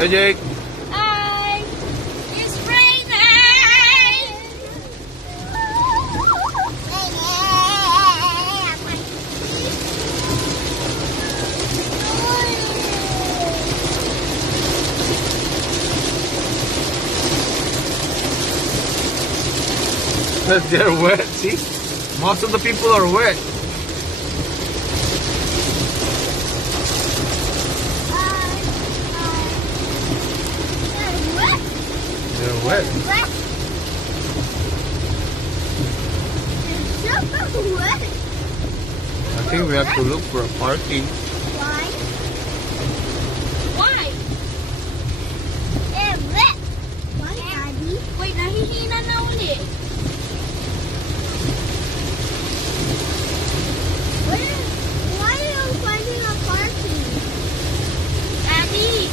Hey Jake. Hi. It's raining. They're wet, see? Most of the people are wet. They're wet. I think we have to look for a parking. Why? Why? They're wet. Why, Daddy? Wait, nahihina na ulit. Why are you finding a parking? Daddy.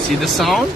See the sound?